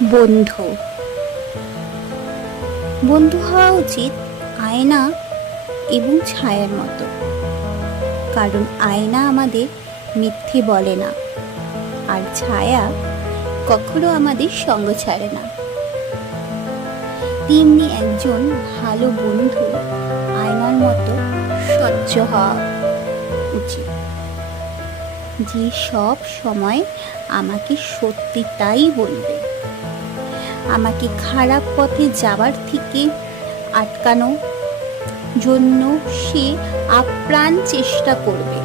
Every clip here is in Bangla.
বন্ধু বন্ধু হওয়া উচিত আয়না এবং ছায়ার মতো। কারণ আয়না আমাদের মিথ্যে বলে না, আর ছায়া কখনো আমাদের সঙ্গ ছাড়ে না। তেমনি একজন ভালো বন্ধু আয়নার মতো স্বচ্ছ হওয়া উচিত, যে সব সময় আমাকে সত্যিটাই বলবে, আমাকে খারাপ পথে যাওয়ার থেকে আটকানোর জন্য সে আপ্রাণ চেষ্টা করবে।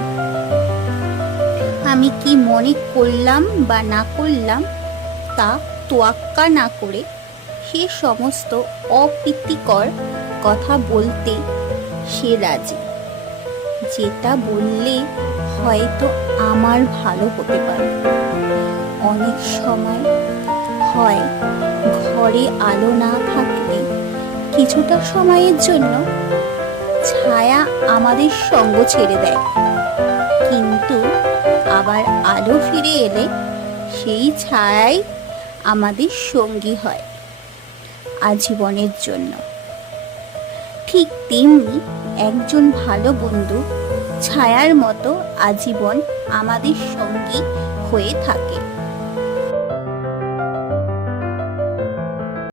আমি কি মনে করলাম বা না করলাম তা তোয়াক্কা না করে সে সমস্ত অপ্রীতিকর কথা বলতে সে রাজি, যেটা বললে হয়তো আমার ভালো হতে পারে। অনেক সময় হয় ঘরে আলো না থাকলে কিছুটা সময়ের জন্য ছায়া আমাদের সঙ্গ ছেড়ে দেয়, কিন্তু আবার আলো ফিরে এলে সেই ছায়াই আমাদের সঙ্গী হয় আজীবনের জন্য। ঠিক তেমনি একজন ভালো বন্ধু ছায়ার মতো আজীবন আমাদের সঙ্গী হয়ে থাকে।